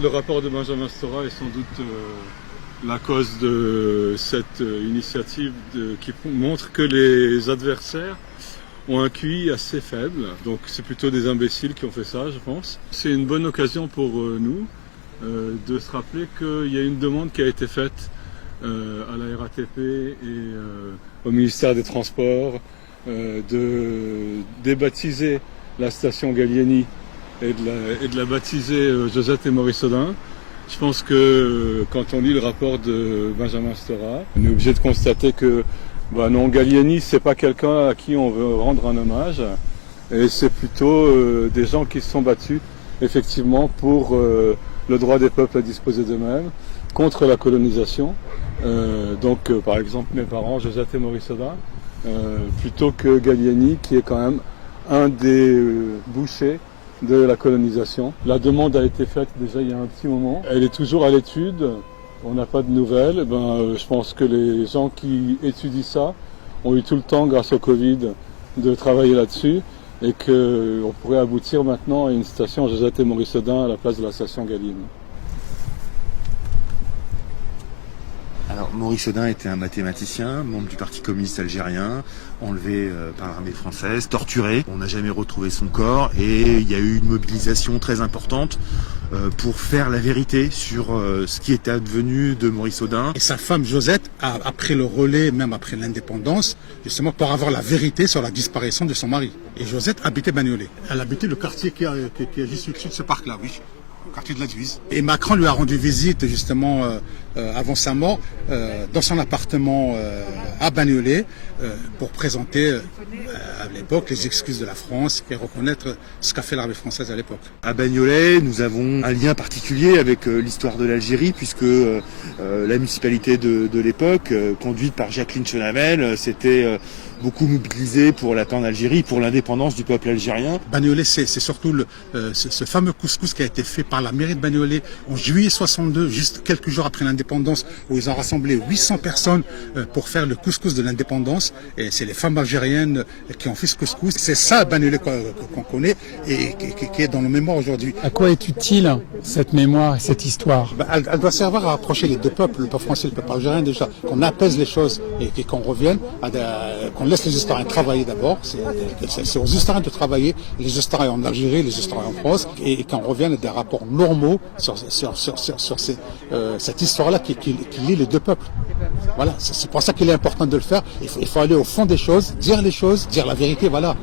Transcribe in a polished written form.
Le rapport de Benjamin Stora est sans doute la cause de cette initiative qui montre que les adversaires ont un QI assez faible. Donc c'est plutôt des imbéciles qui ont fait ça, je pense. C'est une bonne occasion pour nous de se rappeler qu'il y a une demande qui a été faite à la RATP et au ministère des Transports de débaptiser la station Gallieni et de la baptiser Josette et Maurice Audin. Je pense que quand on lit le rapport de Benjamin Stora, on est obligé de constater que non, Gallieni, c'est pas quelqu'un à qui on veut rendre un hommage, et c'est plutôt des gens qui se sont battus effectivement pour le droit des peuples à disposer d'eux-mêmes, contre la colonisation. Par exemple, mes parents, Josette et Maurice Audin, plutôt que Gallieni, qui est quand même un des bouchers de la colonisation. La demande a été faite déjà il y a un petit moment. Elle est toujours à l'étude. On n'a pas de nouvelles. Je pense que les gens qui étudient ça ont eu tout le temps, grâce au Covid, de travailler là-dessus et qu'on pourrait aboutir maintenant à une station Josette et Maurice Audin à la place de la station Gallieni. Alors, Maurice Audin était un mathématicien, membre du Parti communiste algérien, enlevé par l'armée française, torturé. On n'a jamais retrouvé son corps et il y a eu une mobilisation très importante pour faire la vérité sur ce qui était advenu de Maurice Audin. Et sa femme Josette a pris le relais, même après l'indépendance, justement pour avoir la vérité sur la disparition de son mari. Et Josette habitait Bagnolet. Elle habitait le quartier qui est juste au-dessus de ce parc-là, oui. Quartier de la Suisse. Et Macron lui a rendu visite justement avant sa mort dans son appartement à Bagnolet pour présenter à l'époque les excuses de la France et reconnaître ce qu'a fait l'armée française à l'époque. À Bagnolet, nous avons un lien particulier avec l'histoire de l'Algérie puisque la municipalité de l'époque, conduite par Jacqueline Chenavel, s'était beaucoup mobilisée pour la paix en Algérie, pour l'indépendance du peuple algérien. Bagnolet, c'est surtout ce fameux couscous qui a été fait par la mairie de Bagnolet en juillet 62, juste quelques jours après l'indépendance, où ils ont rassemblé 800 personnes pour faire le couscous de l'indépendance. Et c'est les femmes algériennes qui ont fait ce couscous. C'est ça, Bagnolet, qu'on connaît et qui est dans nos mémoires aujourd'hui. À quoi est utile cette mémoire et cette histoire? Elle doit servir à rapprocher les deux peuples, le peuple français et le peuple algérien déjà, qu'on apaise les choses et qu'on revienne, qu'on laisse les historiens travailler d'abord. C'est aux historiens de travailler, les historiens en Algérie, les historiens en France, et qu'on revienne à des rapports normaux sur cette histoire-là qui lie les deux peuples. Voilà, c'est pour ça qu'il est important de le faire. Il faut aller au fond des choses, dire les choses, dire la vérité, voilà.